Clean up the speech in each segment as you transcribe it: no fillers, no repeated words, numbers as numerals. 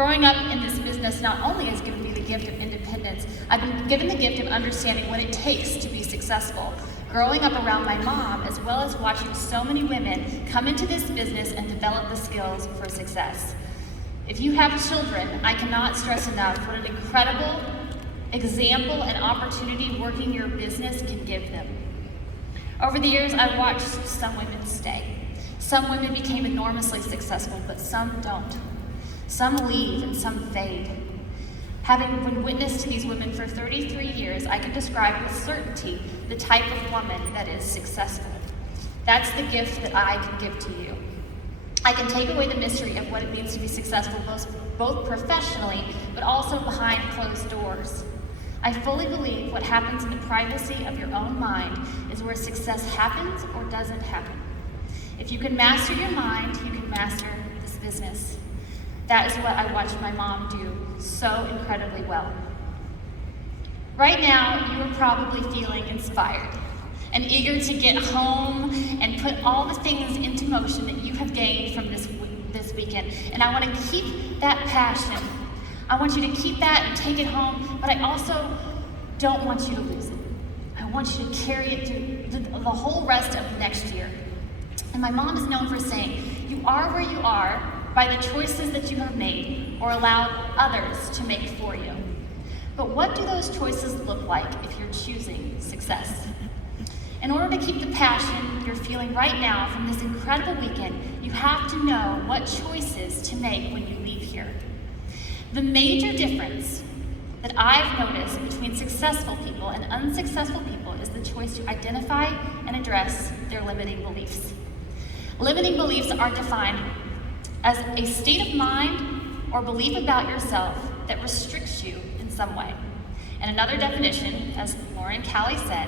Growing up in this business not only has given me the gift of independence, I've been given the gift of understanding what it takes to be successful. Growing up around my mom, as well as watching so many women come into this business and develop the skills for success. If you have children, I cannot stress enough what an incredible example and opportunity working your business can give them. Over the years, I've watched some women stay. Some women became enormously successful, but some don't. Some leave and some fade. Having been witness to these women for 33 years, I can describe with certainty the type of woman that is successful. That's the gift that I can give to you. I can take away the mystery of what it means to be successful, both professionally, but also behind closed doors. I fully believe what happens in the privacy of your own mind is where success happens or doesn't happen. If you can master your mind, you can master this business. That is what I watched my mom do so incredibly well. Right now, you are probably feeling inspired and eager to get home and put all the things into motion that you have gained from this weekend. And I want to keep that passion. I want you to keep that and take it home, but I also don't want you to lose it. I want you to carry it through the whole rest of next year. And my mom is known for saying, you are where you are by the choices that you have made or allowed others to make for you. But what do those choices look like if you're choosing success? In order to keep the passion you're feeling right now from this incredible weekend, you have to know what choices to make when you leave here. The major difference that I've noticed between successful people and unsuccessful people is the choice to identify and address their limiting beliefs. Limiting beliefs are defined as a state of mind or belief about yourself that restricts you in some way. And another definition, as Lauren Callie said,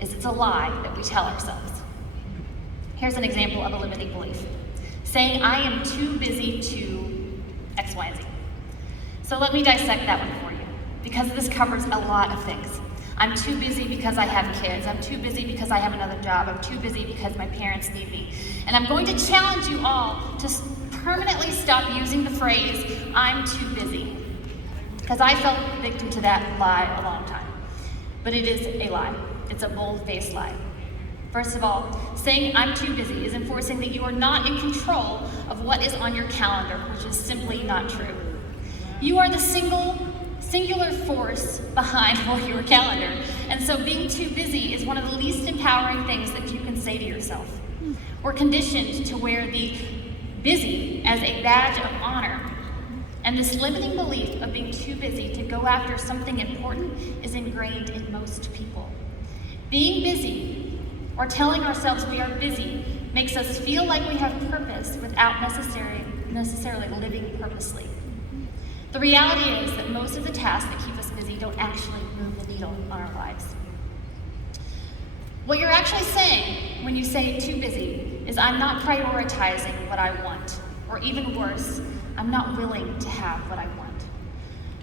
is it's a lie that we tell ourselves. Here's an example of a limiting belief. Saying, I am too busy to X, Y, and Z. So let me dissect that one for you, because this covers a lot of things. I'm too busy because I have kids. I'm too busy because I have another job. I'm too busy because my parents need me. And I'm going to challenge you all to permanently stop using the phrase, I'm too busy. Because I fell victim to that lie a long time. But it is a lie. It's a bold-faced lie. First of all, saying I'm too busy is enforcing that you are not in control of what is on your calendar, which is simply not true. You are the singular force behind your calendar. And so being too busy is one of the least empowering things that you can say to yourself. We're conditioned to wear the busy as a badge of honor. And this limiting belief of being too busy to go after something important is ingrained in most people. Being busy, or telling ourselves we are busy, makes us feel like we have purpose without necessarily living purposely. The reality is that most of the tasks that keep us busy don't actually move the needle on our lives. What you're actually saying when you say too busy is I'm not prioritizing what I want, or even worse, I'm not willing to have what I want.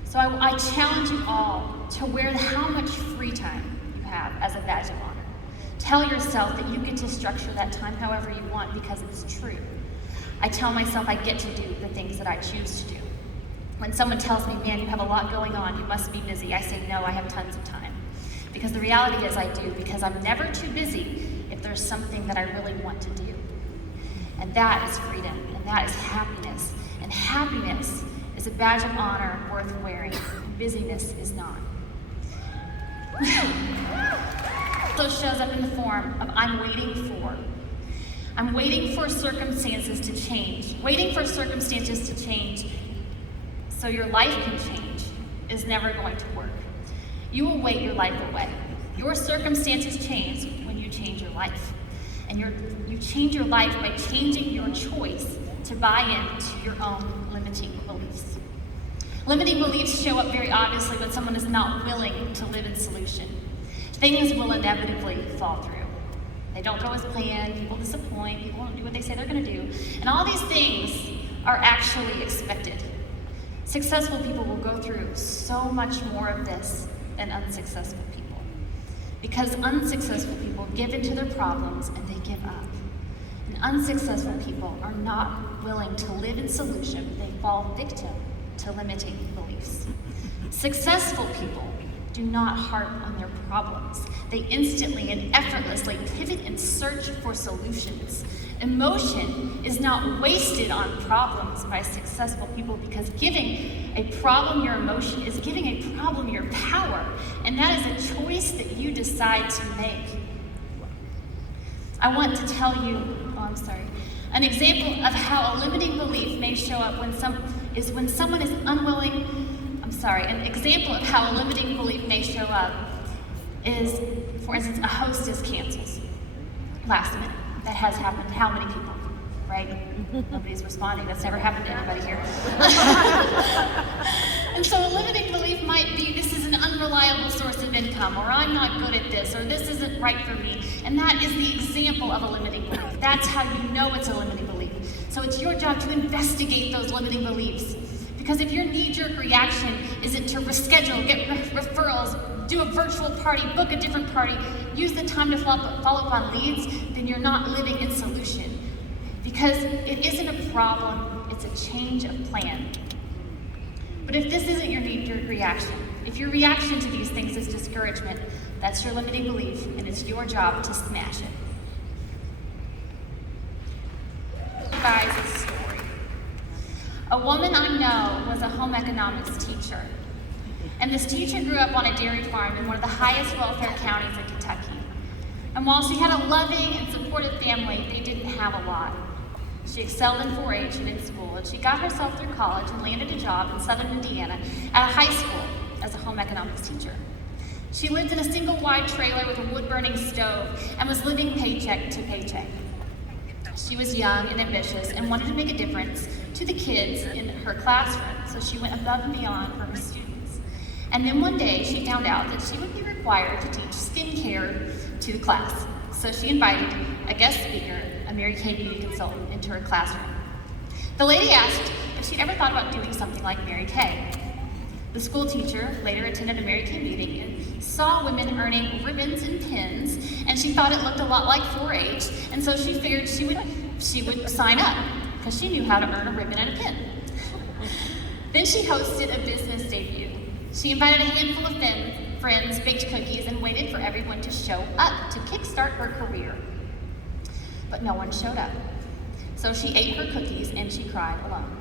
So I challenge you all to wear how much free time you have as a badge of honor. Tell yourself that you get to structure that time however you want because it's true. I tell myself I get to do the things that I choose to do. When someone tells me, man, you have a lot going on, you must be busy, I say, no, I have tons of time. Because the reality is I do, because I'm never too busy if there's something that I really want to do. And that is freedom, and that is happiness. And happiness is a badge of honor worth wearing. Busyness is not. So shows up in the form of I'm waiting for. I'm waiting for circumstances to change. Waiting for circumstances to change so your life can change is never going to work. You will wait your life away. Your circumstances change when you change your life. And you change your life by changing your choice to buy into your own limiting beliefs. Limiting beliefs show up very obviously when someone is not willing to live in solution. Things will inevitably fall through. They don't go as planned, people disappoint, people don't do what they say they're going to do. And all these things are actually expected. Successful people will go through so much more of this than unsuccessful people. Because unsuccessful people give into their problems and they give up. And unsuccessful people are not willing to live in solution. They fall victim to limiting beliefs. Successful people do not harp on their problems. They instantly and effortlessly pivot and search for solutions. Emotion is not wasted on problems by successful people, because giving a problem your emotion is giving a problem your power, and that is a choice that you decide to make. I want to tell you, an example of how a limiting belief may show up when someone is unwilling. An example of how a limiting belief may show up is, for instance, a hostess cancels last minute. That has happened to how many people, right? Nobody's responding. That's never happened to anybody here. And so a limiting belief might be, this is an unreliable source of income, or I'm not good at this, or this isn't right for me. And that is the example of a limiting belief. That's how you know it's a limiting belief. So it's your job to investigate those limiting beliefs. Because if your knee-jerk reaction isn't to reschedule, get referrals, do a virtual party, book a different party, use the time to follow up on leads, then you're not living in solution. Because it isn't a problem, it's a change of plan. But if this isn't your knee-jerk reaction, if your reaction to these things is discouragement, that's your limiting belief, and it's your job to smash it. Guys, story. A woman I know was a home economics teacher. And this teacher grew up on a dairy farm in one of the highest welfare counties in Kentucky. And while she had a loving and supportive family, they didn't have a lot. She excelled in 4-H and in school, and she got herself through college and landed a job in southern Indiana at a high school as a home economics teacher. She lived in a single wide trailer with a wood-burning stove and was living paycheck to paycheck. She was young and ambitious and wanted to make a difference to the kids in her classroom, so she went above and beyond for her students. And then one day she found out that she would be required to teach skincare to the class. So she invited a guest speaker, a Mary Kay beauty consultant, into her classroom. The lady asked if she'd ever thought about doing something like Mary Kay. The school teacher later attended a Mary Kay meeting and saw women earning ribbons and pins, and she thought it looked a lot like 4-H, and so she figured she would sign up, because she knew how to earn a ribbon and a pin. Then she hosted a business debut. She invited a handful of friends, baked cookies, and waited for everyone to show up to kickstart her career. But no one showed up. So she ate her cookies and she cried alone.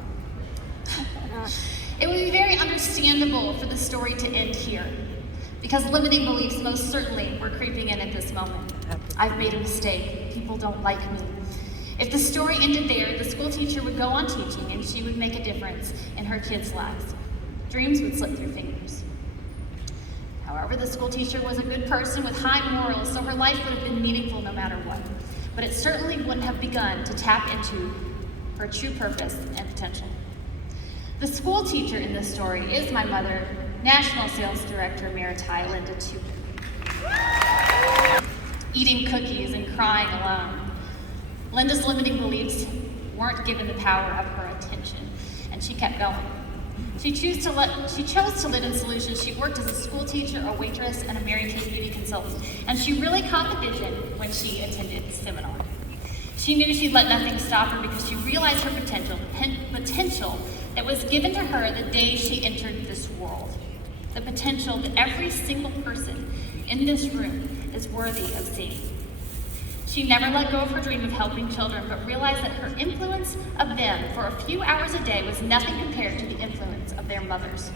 It would be very understandable for the story to end here, because limiting beliefs most certainly were creeping in at this moment. I've made a mistake. People don't like me. If the story ended there, the school teacher would go on teaching and she would make a difference in her kids' lives. Dreams would slip through fingers. However, the school teacher was a good person with high morals, so her life would have been meaningful no matter what. But it certainly wouldn't have begun to tap into her true purpose and potential. The school teacher in this story is my mother, National Sales Director Emeriti Linda Tupin. Eating cookies and crying alone. Linda's limiting beliefs weren't given the power of her attention, and she kept going. She chose to live in solutions. She worked as a school teacher, a waitress, and a Mary Kay beauty consultant, and she really caught the vision when she attended seminar. She knew she'd let nothing stop her because she realized her potential that was given to her the day she entered this world. The potential that every single person in this room is worthy of seeing. She never let go of her dream of helping children, but realized that her influence of them for a few hours a day was nothing compared to the influence of their mothers.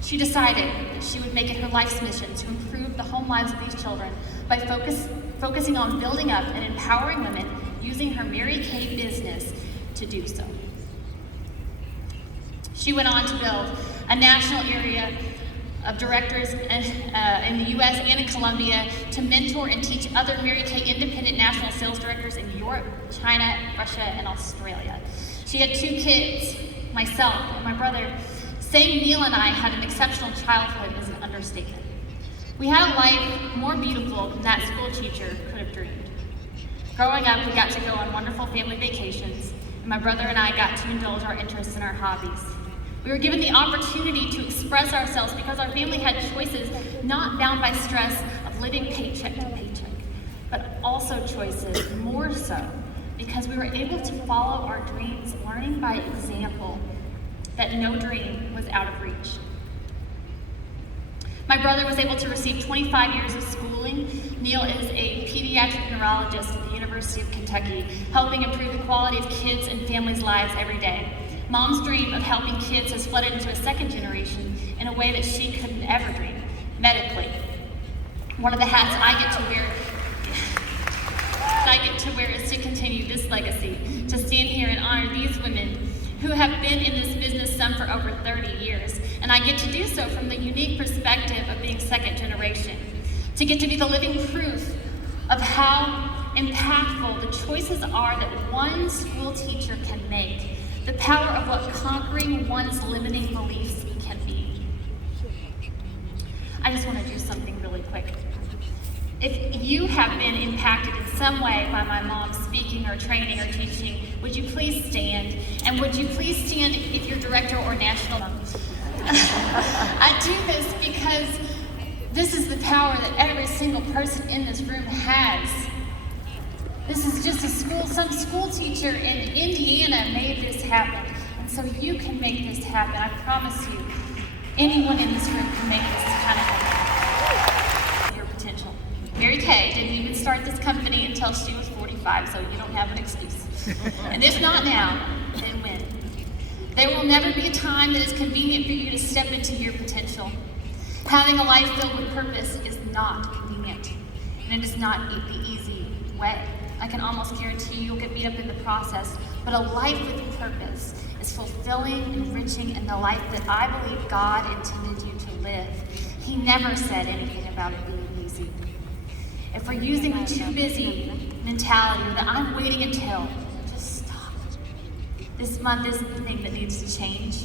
She decided that she would make it her life's mission to improve the home lives of these children by focusing on building up and empowering women, using her Mary Kay business to do so. She went on to build a national area of directors in the US and in Colombia to mentor and teach other Mary Kay independent national sales directors in Europe, China, Russia, and Australia. She had 2 kids, myself and my brother. Saying Neil and I had an exceptional childhood is an understatement. We had a life more beautiful than that school teacher could have dreamed. Growing up, we got to go on wonderful family vacations, and my brother and I got to indulge our interests and our hobbies. We were given the opportunity to express ourselves because our family had choices not bound by stress of living paycheck to paycheck, but also choices more so because we were able to follow our dreams, learning by example that no dream was out of reach. My brother was able to receive 25 years of schooling. Neil is a pediatric neurologist at the University of Kentucky, helping improve the quality of kids' and families' lives every day. Mom's dream of helping kids has flooded into a second generation in a way that she couldn't ever dream, medically. One of the hats I get to wear is to continue this legacy, to stand here and honor these women who have been in this business, some for over 30 years. And I get to do so from the unique perspective of being second generation, to get to be the living proof of how impactful the choices are that one school teacher can make, the power of what conquering one's limiting beliefs can be. I just want to do something really quick. If you have been impacted in some way by my mom speaking or training or teaching, would you please stand? And would you please stand if you're director or national? I do this because this is the power that every single person in this room has. This is just some school teacher in Indiana made this happen. And so you can make this happen. I promise you, anyone in this room can make this kind of happen. Your potential. Mary Kay didn't even start this company until she was 45, so you don't have an excuse. And if not now, then when? There will never be a time that is convenient for you to step into your potential. Having a life filled with purpose is not convenient, and it is not the easy way. I can almost guarantee you'll get beat up in the process, but a life with purpose is fulfilling, enriching, and the life that I believe God intended you to live. He never said anything about it being easy. If we're using the too busy mentality or the I'm waiting until, just stop. This month is the thing that needs to change.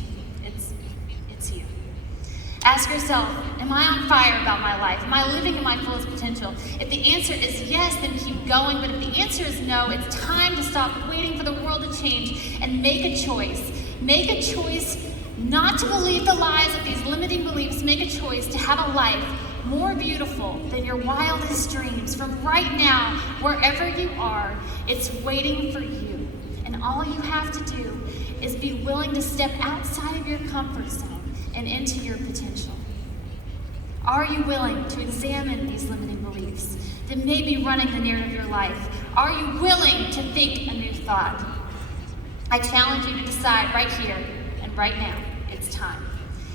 It's you. Ask yourself, am I on fire about my life? Am I living in my fullest potential? If the answer is yes, then keep going. But if the answer is no, it's time to stop waiting for the world to change and make a choice. Make a choice not to believe the lies of these limiting beliefs. Make a choice to have a life more beautiful than your wildest dreams. From right now, wherever you are, it's waiting for you. And all you have to do is be willing to step outside of your comfort zone and into your potential. Are you willing to examine these limiting beliefs that may be running the narrative of your life? Are you willing to think a new thought? I challenge you to decide right here and right now, it's time.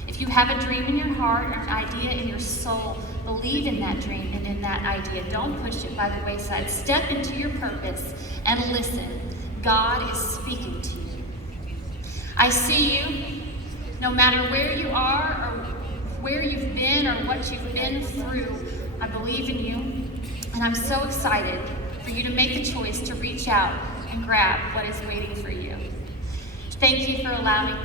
If you have a dream in your heart or an idea in your soul, believe in that dream and in that idea. Don't push it by the wayside. Step into your purpose and listen. God is speaking to you. I see you, no matter where you are or where you've been or what you've been through. I believe in you, and I'm so excited for you to make the choice to reach out and grab what is waiting for you. Thank you for allowing